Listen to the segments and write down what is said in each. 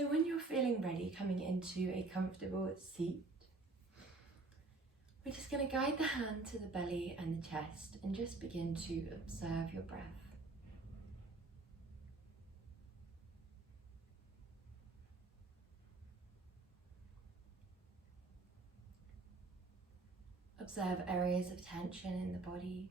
So when you're feeling ready, coming into a comfortable seat, we're just going to guide the hand to the belly and the chest and just begin to observe your breath. Observe areas of tension in the body.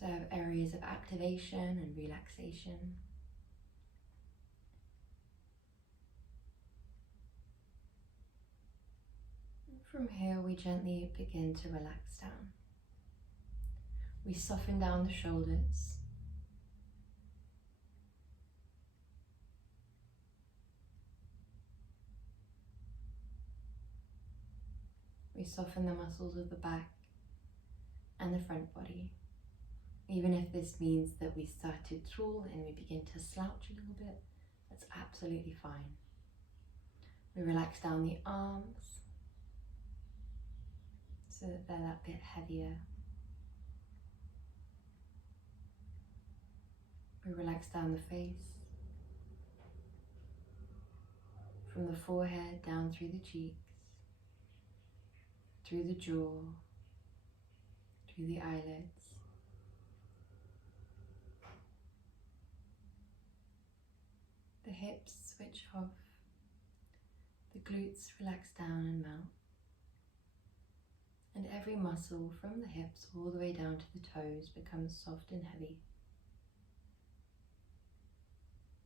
Observe areas of activation and relaxation. From here, we gently begin to relax down. We soften down the shoulders. We soften the muscles of the back and the front body. Even if this means that we started tall and we begin to slouch a little bit, that's absolutely fine. We relax down the arms so that they're that bit heavier. We relax down the face, from the forehead down through the cheeks, through the jaw, through the eyelids. The hips switch off, the glutes relax down and melt, and every muscle from the hips all the way down to the toes becomes soft and heavy.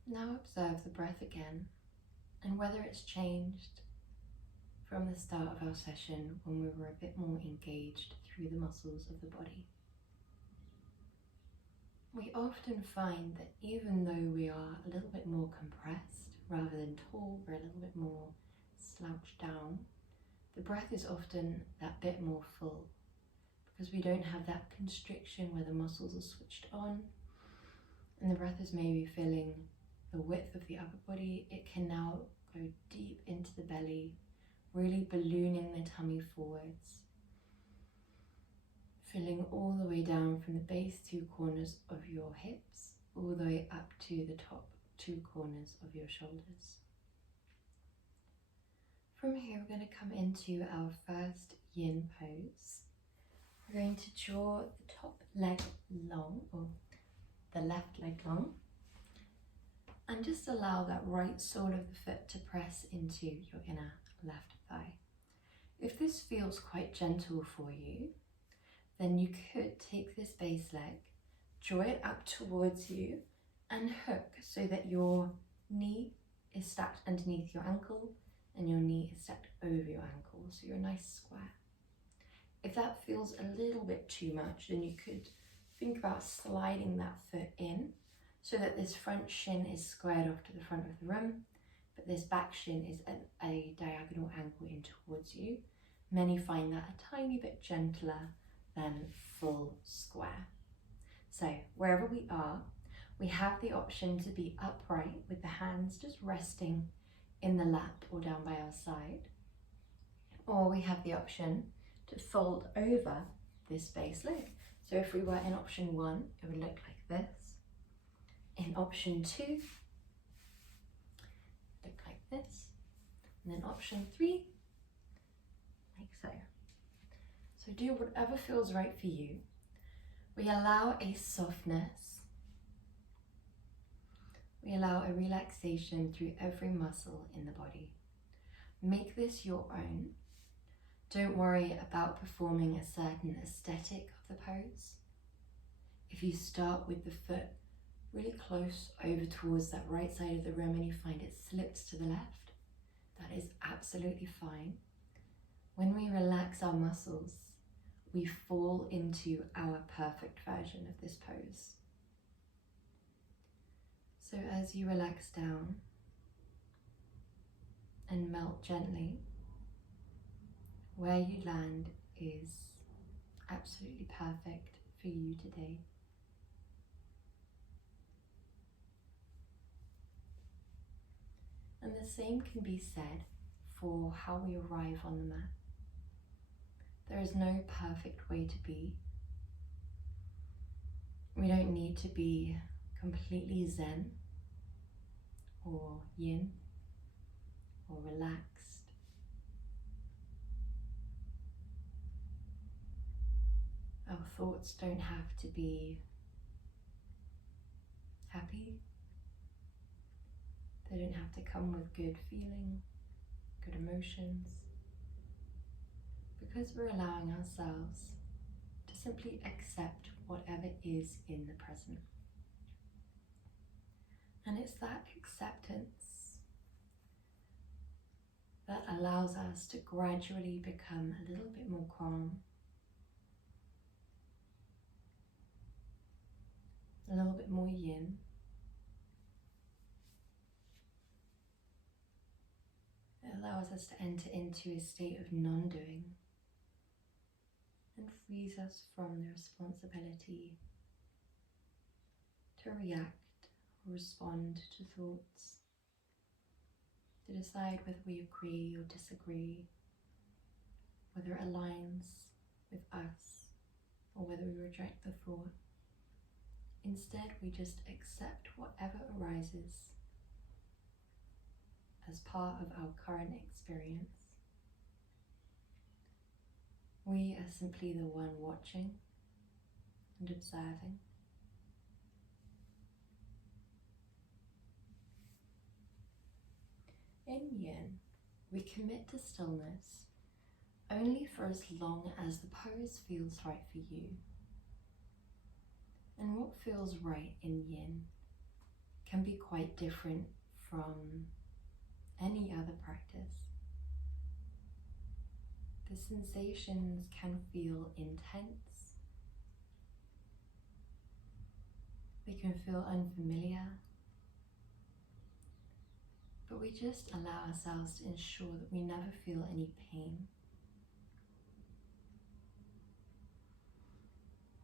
Now observe the breath again, and whether it's changed from the start of our session when we were a bit more engaged through the muscles of the body. We often find that even though we are a little bit more compressed rather than tall, we're a little bit more slouched down, the breath is often that bit more full because we don't have that constriction where the muscles are switched on and the breath is maybe filling the width of the upper body. It can now go deep into the belly, really ballooning the tummy forwards, filling all the way down from the base two corners of your hips, all the way up to the top two corners of your shoulders. From here, we're going to come into our first yin pose. We're going to draw the top leg long, or the left leg long, and just allow that right sole of the foot to press into your inner left thigh. If this feels quite gentle for you, then you could take this base leg, draw it up towards you and hook so that your knee is stacked underneath your ankle and your knee is stacked over your ankle, so you're a nice square. If that feels a little bit too much, then you could think about sliding that foot in so that this front shin is squared off to the front of the room, but this back shin is at a diagonal angle in towards you. Many find that a tiny bit gentler than full square. So wherever we are, we have the option to be upright with the hands just resting in the lap or down by our side, or we have the option to fold over this base leg. So if we were in option 1, it would look like this. In option 2, look like this, and then option 3, like so. So do whatever feels right for you. We allow a softness. We allow a relaxation through every muscle in the body. Make this your own. Don't worry about performing a certain aesthetic of the pose. If you start with the foot really close over towards that right side of the room and you find it slips to the left, that is absolutely fine. When we relax our muscles, we fall into our perfect version of this pose. So as you relax down and melt gently, where you land is absolutely perfect for you today. And the same can be said for how we arrive on the mat. There is no perfect way to be. We don't need to be completely zen or yin or relaxed. Our thoughts don't have to be happy. They don't have to come with good feeling, good emotions, because we're allowing ourselves to simply accept whatever is in the present. And it's that acceptance that allows us to gradually become a little bit more calm, a little bit more yin, it allows us to enter into a state of non-doing and frees us from the responsibility to react or respond to thoughts, to decide whether we agree or disagree, whether it aligns with us or whether we reject the thought. Instead, we just accept whatever arises as part of our current experience. We are simply the one watching and observing. In yin, we commit to stillness only for as long as the pose feels right for you. And what feels right in yin can be quite different from any other practice. The sensations can feel intense. They can feel unfamiliar. But we just allow ourselves to ensure that we never feel any pain.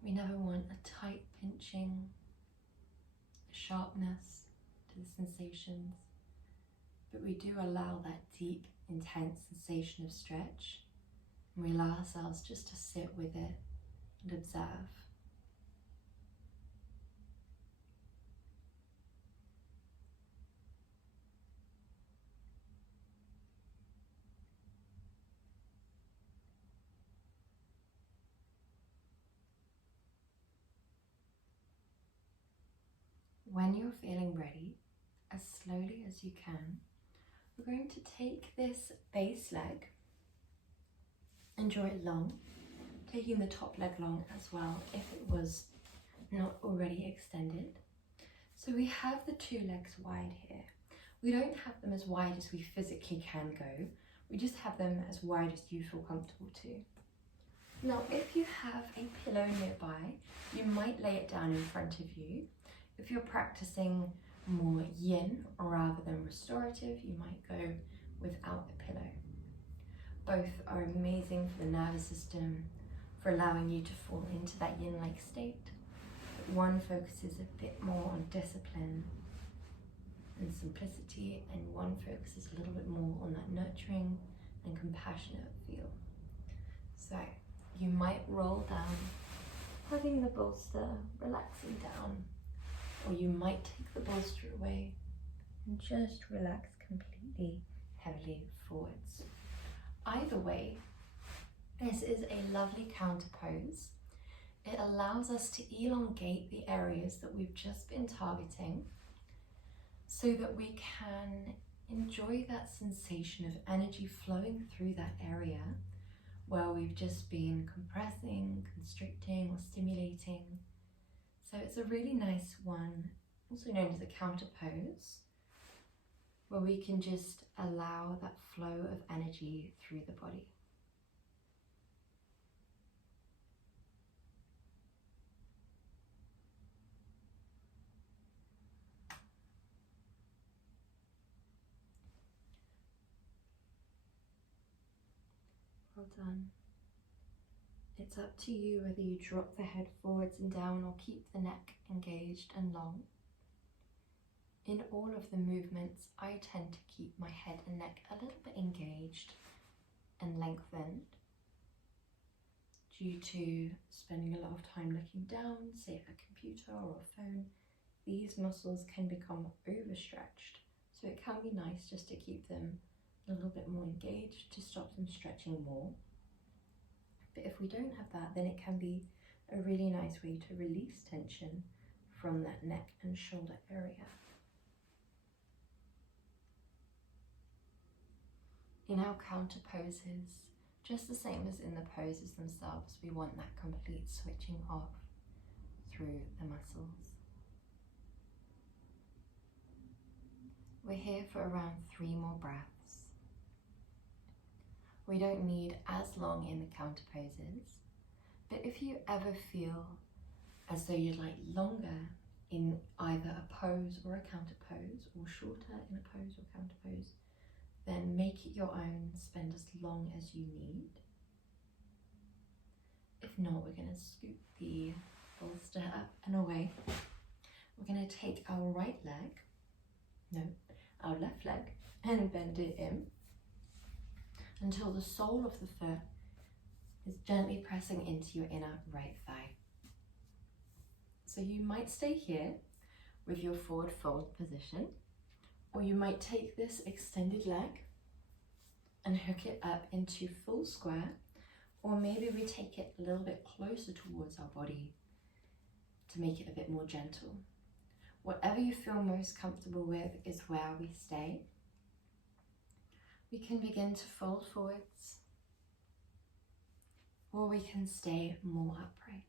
We never want a tight pinching, a sharpness to the sensations, but we do allow that deep, intense sensation of stretch, and we allow ourselves just to sit with it and observe. When you're feeling ready, as slowly as you can, we're going to take this base leg and draw it long, taking the top leg long as well if it was not already extended. So we have the two legs wide here. We don't have them as wide as we physically can go. We just have them as wide as you feel comfortable to. Now, if you have a pillow nearby, you might lay it down in front of you. If you're practicing more yin rather than restorative, you might go without a pillow. Both are amazing for the nervous system, for allowing you to fall into that yin-like state. But one focuses a bit more on discipline and simplicity, and one focuses a little bit more on that nurturing and compassionate feel. So you might roll down, having the bolster, relaxing down, or you might take the bolster away and just relax completely, heavily forwards. Either way, this is a lovely counterpose. It allows us to elongate the areas that we've just been targeting so that we can enjoy that sensation of energy flowing through that area where we've just been compressing, constricting, or stimulating. So it's a really nice one, also known as a counterpose, where we can just allow that flow of energy through the body. Well done. It's up to you whether you drop the head forwards and down or keep the neck engaged and long. In all of the movements, I tend to keep my head and neck a little bit engaged and lengthened, due to spending a lot of time looking down, say at a computer or a phone, these muscles can become overstretched. So it can be nice just to keep them a little bit more engaged to stop them stretching more. But if we don't have that, then it can be a really nice way to release tension from that neck and shoulder area. In our counter poses, just the same as in the poses themselves, we want that complete switching off through the muscles. We're here for around 3 more breaths. We don't need as long in the counter poses, but if you ever feel as though you'd like longer in either a pose or a counter pose, or shorter in a pose or counter pose, then make it your own, spend as long as you need. If not, we're going to scoot the bolster up and away. We're going to take our our left leg, and bend it in until the sole of the foot is gently pressing into your inner right thigh. So you might stay here with your forward fold position, or you might take this extended leg and hook it up into full square, or maybe we take it a little bit closer towards our body to make it a bit more gentle. Whatever you feel most comfortable with is where we stay. We can begin to fold forwards, or we can stay more upright.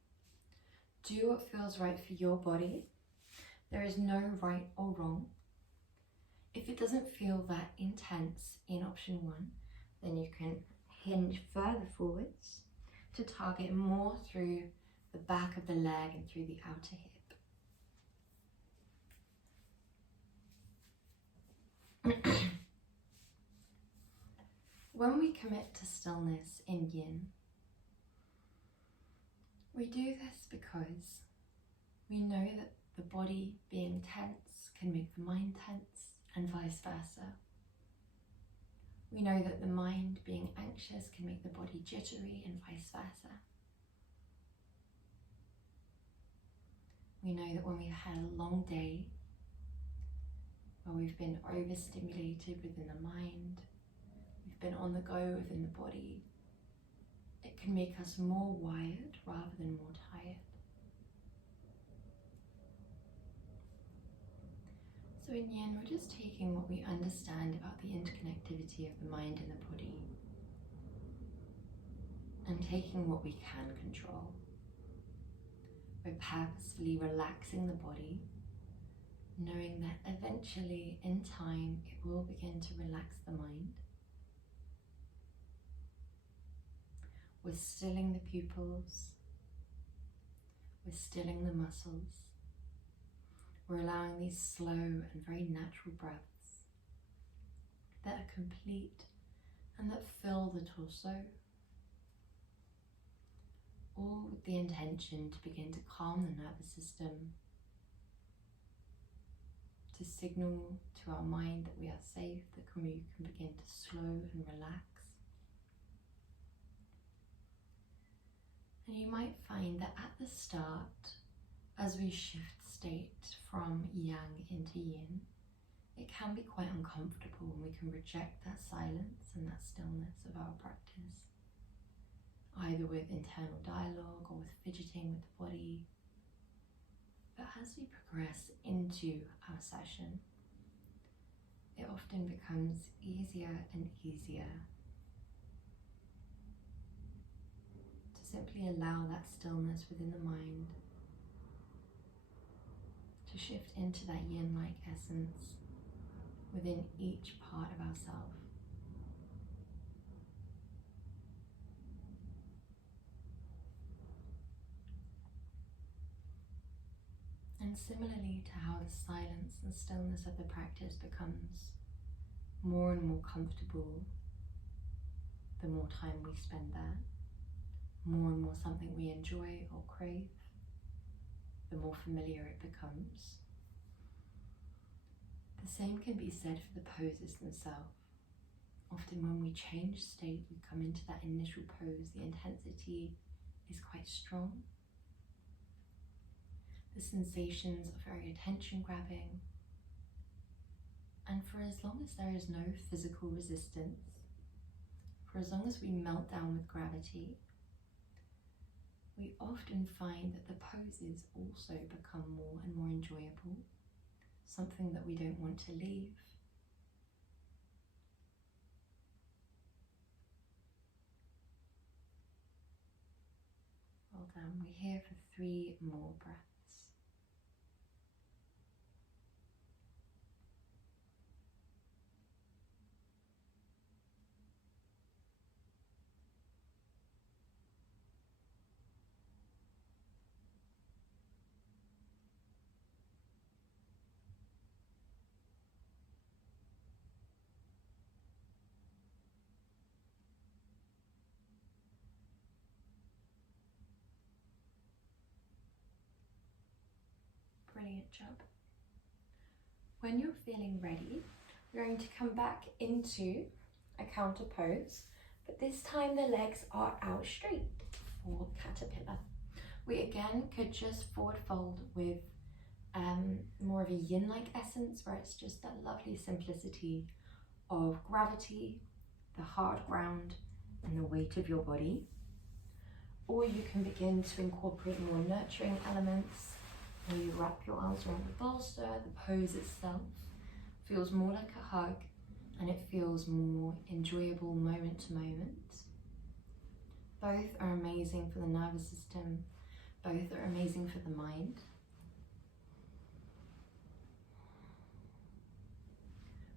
Do what feels right for your body. There is no right or wrong. If it doesn't feel that intense in option 1, then you can hinge further forwards to target more through the back of the leg and through the outer hip. When we commit to stillness in yin, we do this because we know that the body being tense can make the mind tense, and vice versa. We know that the mind being anxious can make the body jittery, and vice versa. We know that when we've had a long day, where we've been overstimulated within the mind, we've been on the go within the body, it can make us more wired rather than more tired. So in yin, we're just taking what we understand about the interconnectivity of the mind and the body, and taking what we can control. We're purposefully relaxing the body, knowing that eventually, in time, it will begin to relax the mind. We're stilling the pupils, we're stilling the muscles, we're allowing these slow and very natural breaths that are complete and that fill the torso, all with the intention to begin to calm the nervous system, to signal to our mind that we are safe, that we can begin to slow and relax. And you might find that at the start, as we shift state from yang into yin, it can be quite uncomfortable, and we can reject that silence and that stillness of our practice, either with internal dialogue or with fidgeting with the body. But as we progress into our session, it often becomes easier and easier to simply allow that stillness within the mind to shift into that yin-like essence within each part of ourselves. And similarly to how the silence and stillness of the practice becomes more and more comfortable the more time we spend there, more and more something we enjoy or crave, the more familiar it becomes. The same can be said for the poses themselves. Often when we change state, we come into that initial pose, the intensity is quite strong. The sensations are very attention grabbing. And for as long as there is no physical resistance, for as long as we melt down with gravity, we often find that the poses also become more and more enjoyable, something that we don't want to leave. Well done. We're here for 3 more breaths. Brilliant job. When you're feeling ready, we're going to come back into a counter pose, but this time the legs are out straight for caterpillar. We again could just forward fold with more of a yin-like essence, where it's just that lovely simplicity of gravity, the hard ground, and the weight of your body. Or you can begin to incorporate more nurturing elements, where you wrap your arms around the bolster. The pose itself feels more like a hug, and it feels more enjoyable moment to moment. Both are amazing for the nervous system, both are amazing for the mind.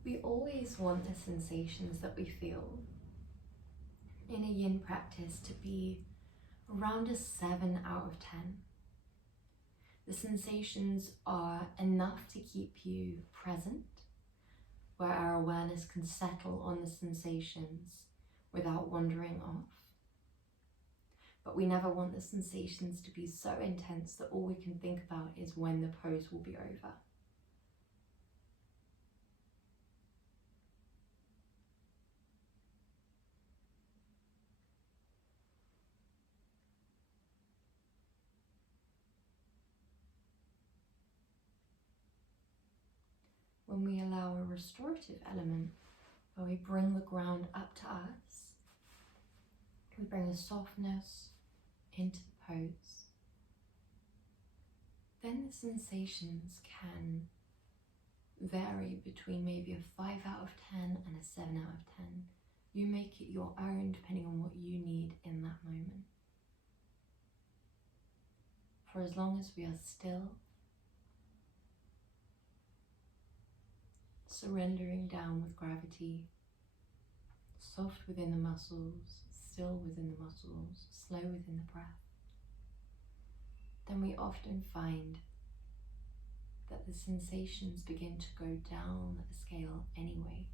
We always want the sensations that we feel in a yin practice to be around a 7 out of 10. The sensations are enough to keep you present, where our awareness can settle on the sensations without wandering off. But we never want the sensations to be so intense that all we can think about is when the pose will be over. When we allow a restorative element, where we bring the ground up to us, we bring a softness into the pose, then the sensations can vary between maybe a 5 out of 10 and a 7 out of 10. You make it your own depending on what you need in that moment. For as long as we are still, surrendering down with gravity, soft within the muscles, still within the muscles, slow within the breath, then we often find that the sensations begin to go down the scale anyway,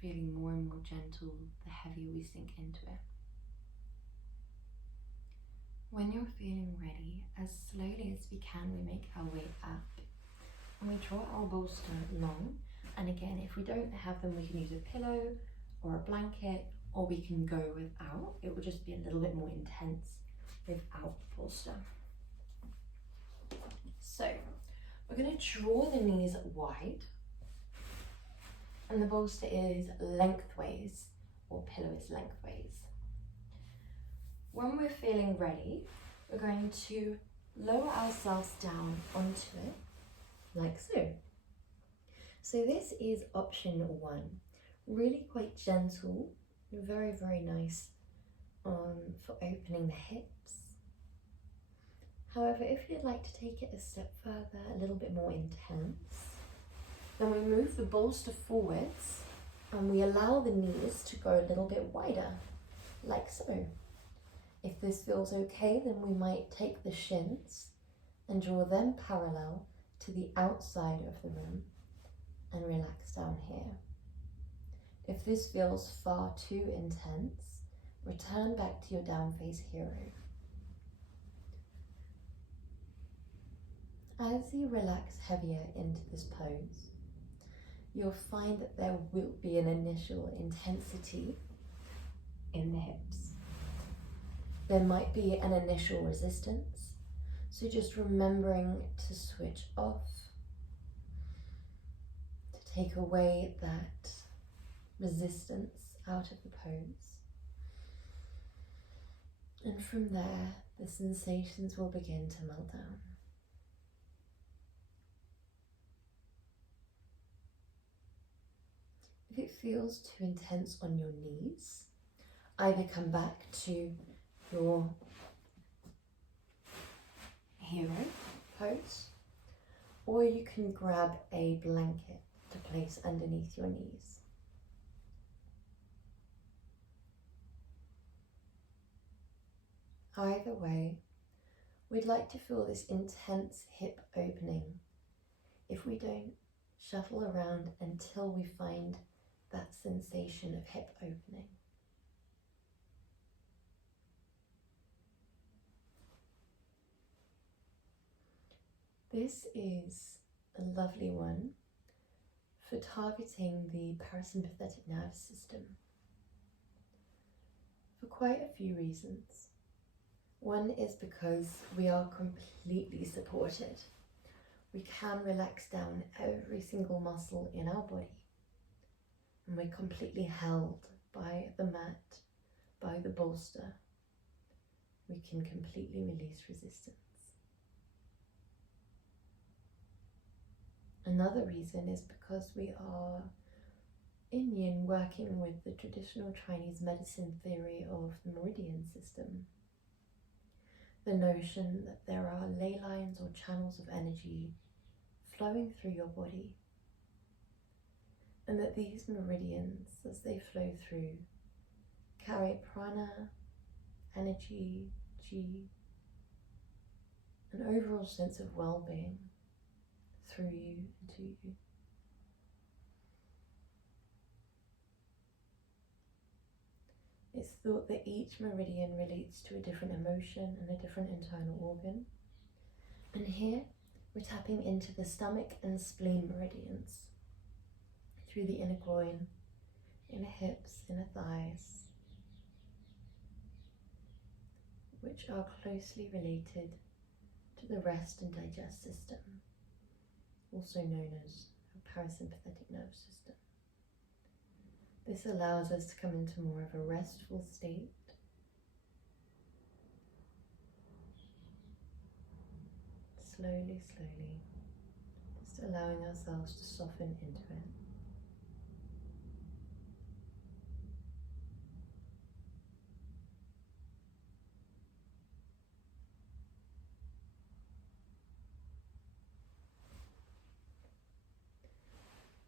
feeling more and more gentle the heavier we sink into it. When you're feeling ready, as slowly as we can, we make our way up. And we draw our bolster long, and again, if we don't have them, we can use a pillow or a blanket, or we can go without. It will just be a little bit more intense without the bolster. So we're going to draw the knees wide, and the bolster is lengthways, or pillow is lengthways. When we're feeling ready, we're going to lower ourselves down onto it, like so. So this is option 1, really quite gentle, very, very nice for opening the hips. However, if you'd like to take it a step further, a little bit more intense, then we move the bolster forwards and we allow the knees to go a little bit wider, like so. If this feels okay, then we might take the shins and draw them parallel to the outside of the room and relax down here. If this feels far too intense, return back to your down face hero. As you relax heavier into this pose, you'll find that there will be an initial intensity in the hips. there might be an initial resistance. So just remembering to switch off, to take away that resistance out of the pose. And from there, the sensations will begin to melt down. If it feels too intense on your knees, either come back to your hero pose, or you can grab a blanket to place underneath your knees. Either way, we'd like to feel this intense hip opening if we don't shuffle around until we find that sensation of hip opening. This is a lovely one for targeting the parasympathetic nervous system for quite a few reasons. One is because we are completely supported. We can relax down every single muscle in our body, and we're completely held by the mat, by the bolster. We can completely release resistance. Another reason is because we are in Yin, working with the traditional Chinese medicine theory of the meridian system. The notion that there are ley lines or channels of energy flowing through your body, and that these meridians, as they flow through, carry prana, energy, chi, an overall sense of well-being through you and to you. It's thought that each meridian relates to a different emotion and a different internal organ. And here we're tapping into the stomach and spleen meridians through the inner groin, inner hips, inner thighs, which are closely related to the rest and digest system, also known as a parasympathetic nervous system. This allows us to come into more of a restful state, slowly, just allowing ourselves to soften into it.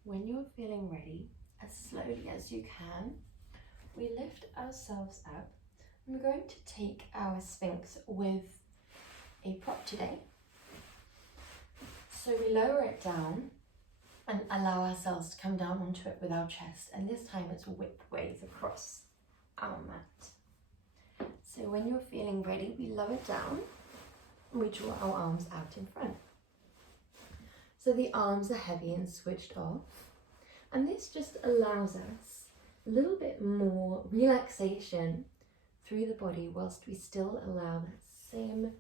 When you're feeling ready, as slowly as you can, we lift ourselves up. We're going to take our Sphinx with a prop today. So we lower it down and allow ourselves to come down onto it with our chest, and this time it's widthways across our mat. So when you're feeling ready, we lower down and we draw our arms out in front. So the arms are heavy and switched off, and this just allows us a little bit more relaxation through the body whilst we still allow that same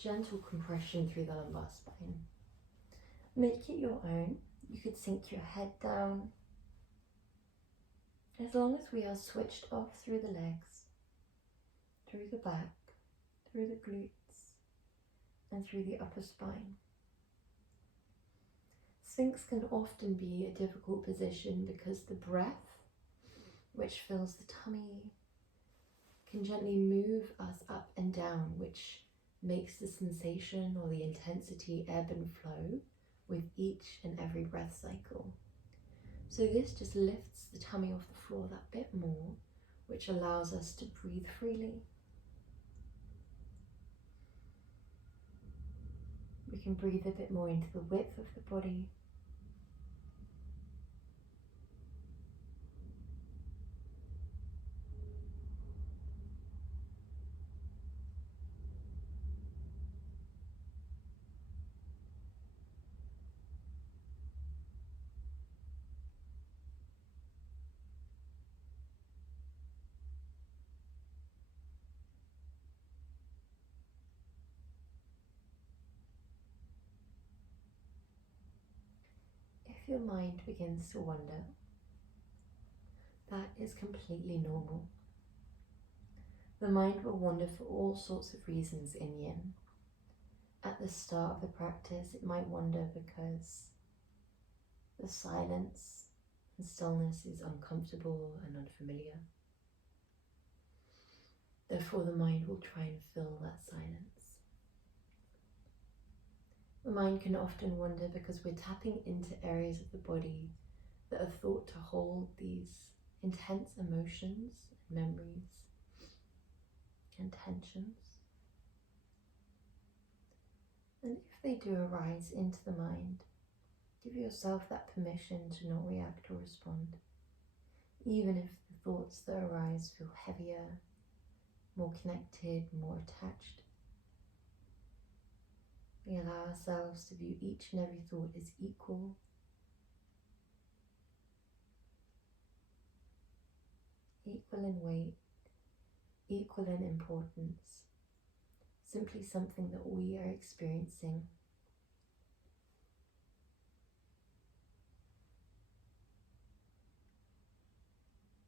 gentle compression through the lumbar spine. Make it your own. You could sink your head down, as long as we are switched off through the legs, through the back, through the glutes, and through the upper spine. Sphinx can often be a difficult position because the breath, which fills the tummy, can gently move us up and down, which makes the sensation or the intensity ebb and flow with each and every breath cycle. So this just lifts the tummy off the floor that bit more, which allows us to breathe freely. We can breathe a bit more into the width of the body. if your mind begins to wander, that is completely normal. The mind will wander for all sorts of reasons in yin. At the start of the practice, it might wander because the silence and stillness is uncomfortable and unfamiliar. Therefore, the mind will try and fill that silence. The mind can often wander because we're tapping into areas of the body that are thought to hold these intense emotions, memories, and tensions. And if they do arise into the mind, give yourself that permission to not react or respond, even if the thoughts that arise feel heavier, more connected, more attached. We allow ourselves to view each and every thought as equal, equal in weight, equal in importance, simply something that we are experiencing.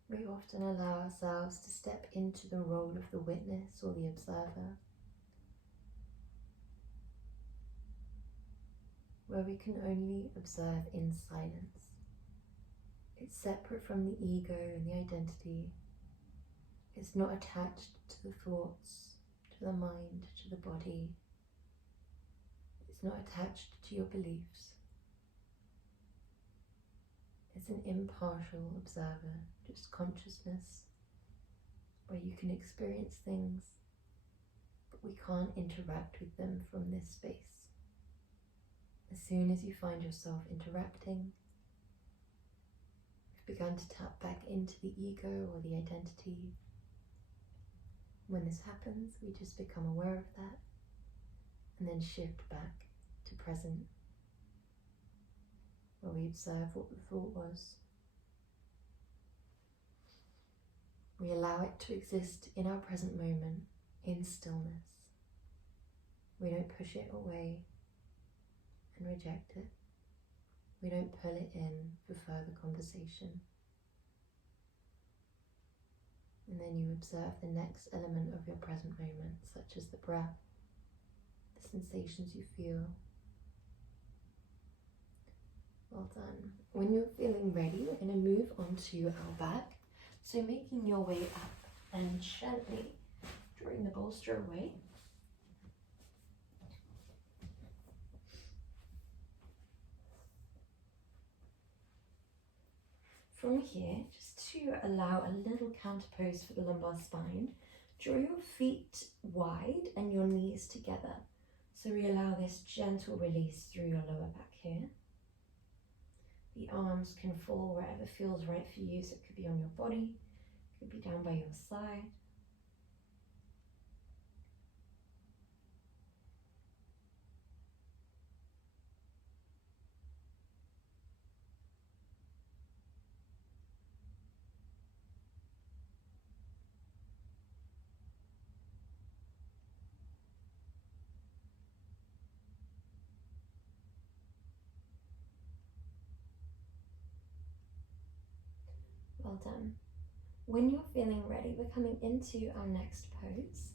We often allow ourselves to step into the role of the witness or the observer, where we can only observe in silence. It's separate from the ego and the identity. It's not attached to the thoughts, to the mind, to the body. It's not attached to your beliefs. It's an impartial observer, just consciousness, where you can experience things, but we can't interact with them from this space. As soon as you find yourself interacting, you've begun to tap back into the ego or the identity. When this happens, we just become aware of that and then shift back to present, where we observe what the thought was. We allow it to exist in our present moment, in stillness. We don't push it away and reject it. We don't pull it in for further conversation. And then you observe the next element of your present moment, such as the breath, the sensations you feel. Well done. When you're feeling ready, we're going to move on to our back. So making your way up and gently drawing the bolster away. From here, just to allow a little counterpose for the lumbar spine, draw your feet wide and your knees together. So we allow this gentle release through your lower back here. The arms can fall wherever feels right for you, so it could be on your body, it could be down by your side. Well done. When you're feeling ready, we're coming into our next pose.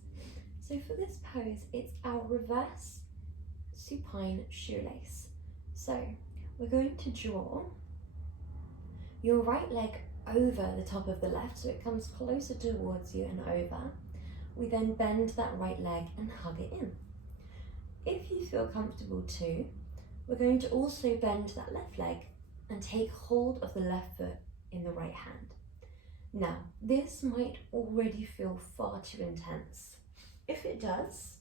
So for this pose, it's our reverse supine shoelace. So we're going to draw your right leg over the top of the left, so it comes closer towards you and over. We then bend that right leg and hug it in. If you feel comfortable too, we're going to also bend that left leg and take hold of the left foot in the right hand. Now, this might already feel far too intense. If it does,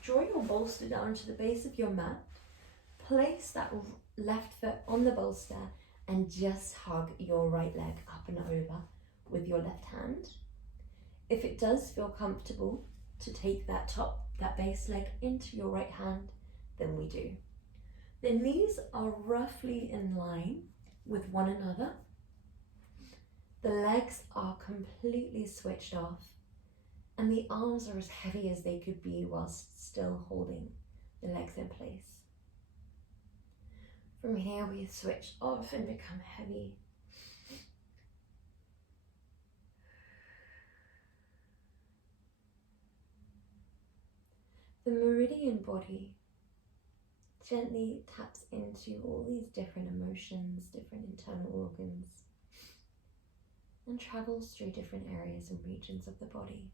draw your bolster down to the base of your mat, place that left foot on the bolster and just hug your right leg up and over with your left hand. If it does feel comfortable to take that base leg into your right hand, then we do. The knees are roughly in line with one another. The legs are completely switched off and the arms are as heavy as they could be whilst still holding the legs in place. From here we switch off and become heavy. The meridian body gently taps into all these different emotions, different internal organs, and travels through different areas and regions of the body.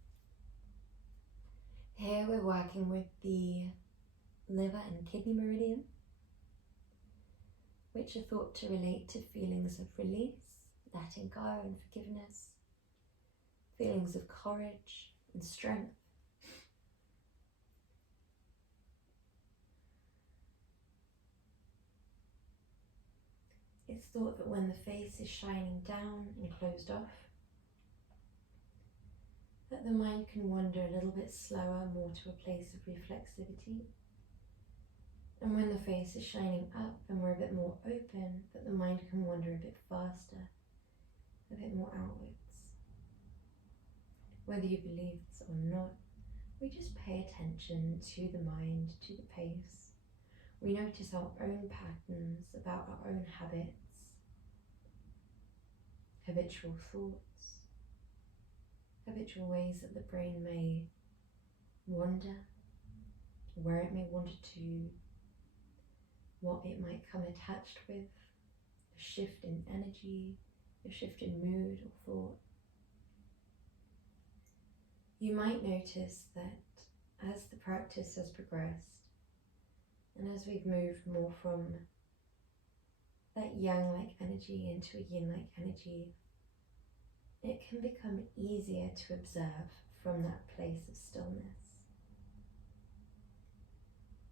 Here we're working with the liver and kidney meridian, which are thought to relate to feelings of release, letting go and forgiveness, feelings of courage and strength. It's thought that when the face is shining down and closed off, that the mind can wander a little bit slower, more to a place of reflexivity. And when the face is shining up and we're a bit more open, that the mind can wander a bit faster, a bit more outwards. Whether you believe this or not, we just pay attention to the mind, to the pace. We notice our own patterns, about our own habits, habitual thoughts, habitual ways that the brain may wander, where it may wander to, what it might come attached with, a shift in energy, a shift in mood or thought. You might notice that as the practice has progressed, and as we've moved more from that yang-like energy into a yin-like energy, it can become easier to observe from that place of stillness.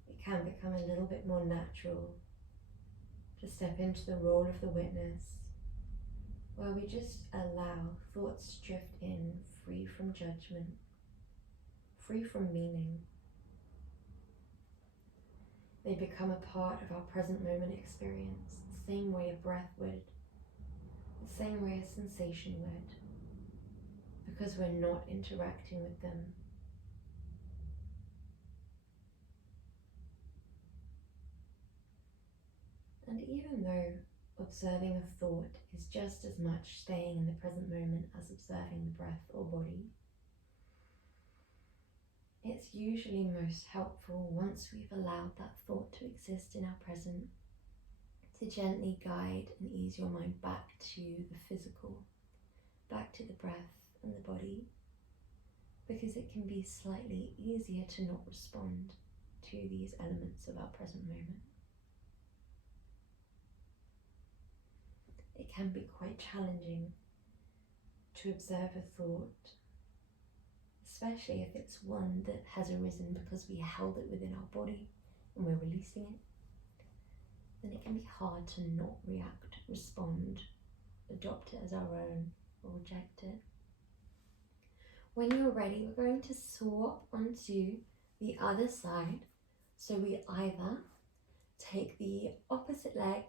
It can become a little bit more natural to step into the role of the witness, where we just allow thoughts to drift in, free from judgment, free from meaning. They become a part of our present moment experience, the same way a breath would, the same way a sensation would, because we're not interacting with them. And even though observing a thought is just as much staying in the present moment as observing the breath or body, it's usually most helpful once we've allowed that thought to exist in our present to gently guide and ease your mind back to the physical, back to the breath and the body, because it can be slightly easier to not respond to these elements of our present moment. It can be quite challenging to observe a thought, especially if it's one that has arisen because we held it within our body and we're releasing it. Then it can be hard to not react, respond, adopt it as our own, or reject it. When you're ready, we're going to swap onto the other side. So we either take the opposite leg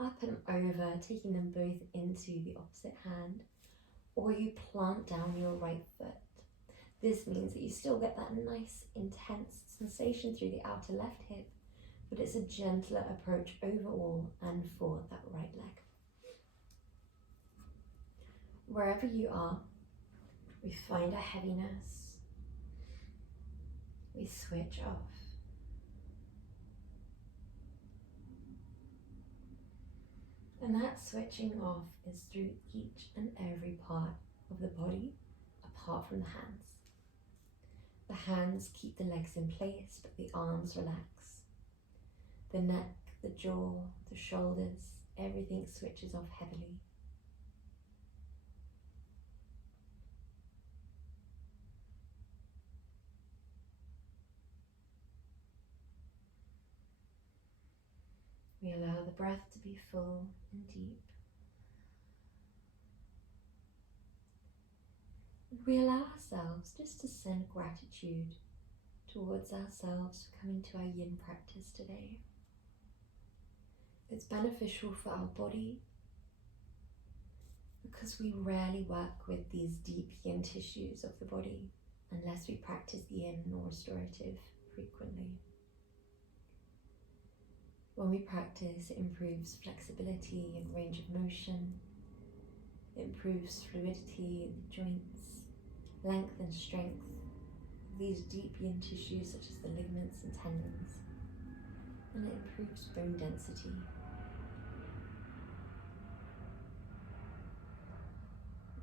up and over, taking them both into the opposite hand, or you plant down your right foot. This means that you still get that nice intense sensation through the outer left hip, but it's a gentler approach overall and for that right leg. Wherever you are, we find our heaviness, we switch off. And that switching off is through each and every part of the body, apart from the hands. The hands keep the legs in place, but the arms relax. The neck, the jaw, the shoulders, everything switches off heavily. We allow the breath to be full and deep. And we allow ourselves just to send gratitude towards ourselves for coming to our yin practice today. It's beneficial for our body because we rarely work with these deep yin tissues of the body unless we practice yin or restorative frequently. When we practice, it improves flexibility and range of motion. It improves fluidity in the joints, length and strength of these deep yin tissues such as the ligaments and tendons. And it improves bone density.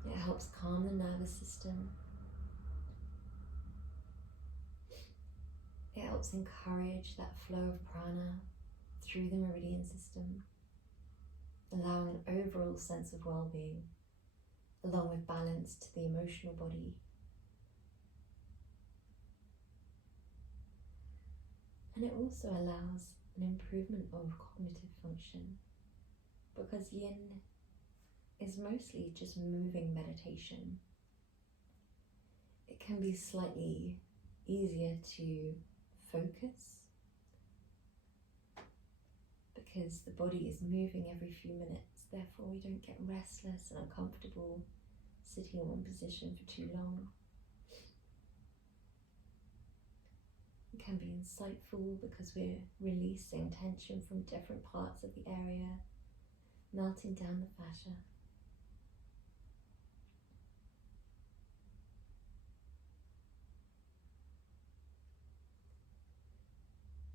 It helps calm the nervous system. It helps encourage that flow of prana through the meridian system, allowing an overall sense of well-being, along with balance to the emotional body. And it also allows an improvement of cognitive function, because yin is mostly just moving meditation. It can be slightly easier to focus because the body is moving every few minutes, therefore we don't get restless and uncomfortable sitting in one position for too long. It can be insightful because we're releasing tension from different parts of the area, melting down the fascia.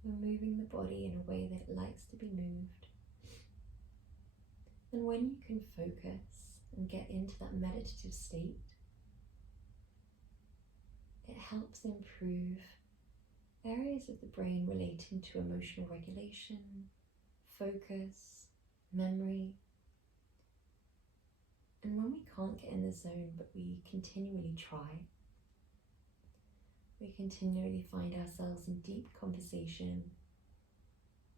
We're moving the body in a way that it likes to be moved. And when you can focus and get into that meditative state, it helps improve areas of the brain relating to emotional regulation, focus, memory. And when we can't get in the zone, but we continually try, we continually find ourselves in deep conversation,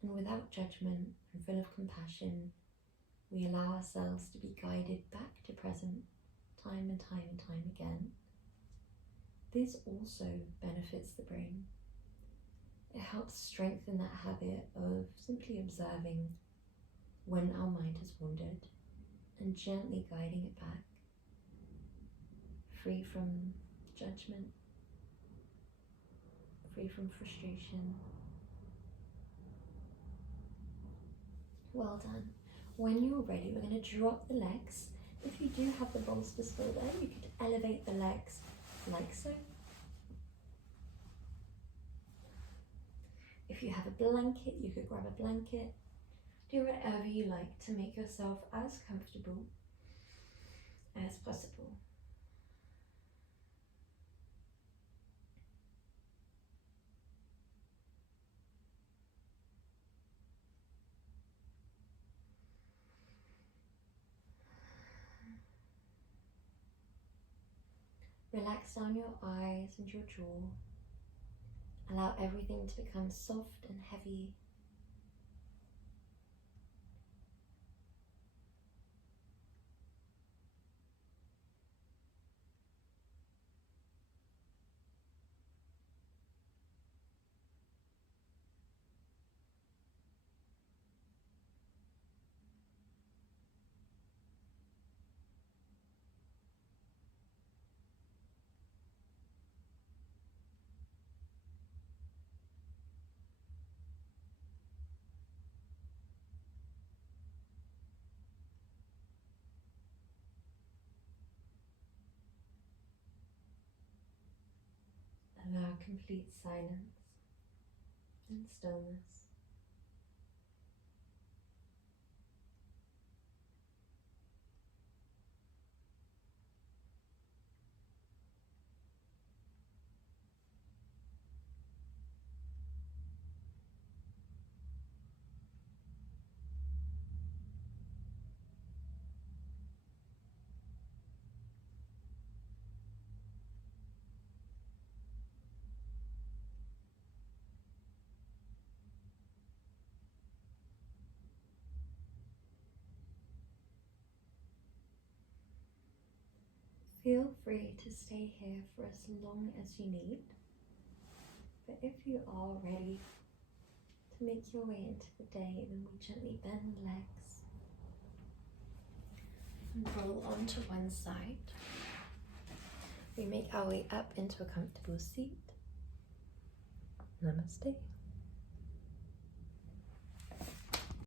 and without judgment and full of compassion, we allow ourselves to be guided back to present time and time and time again. This also benefits the brain. It helps strengthen that habit of simply observing when our mind has wandered and gently guiding it back, free from judgment, free from frustration. Well done. When you're ready, we're going to drop the legs. If you do have the bolster still there, you could elevate the legs like so. If you have a blanket, you could grab a blanket. Do whatever you like to make yourself as comfortable as possible. Relax down your eyes and your jaw. Allow everything to become soft and heavy. Allow complete silence and stillness. Feel free to stay here for as long as you need, but if you are ready to make your way into the day, then we gently bend the legs and roll onto one side. We make our way up into a comfortable seat. Namaste.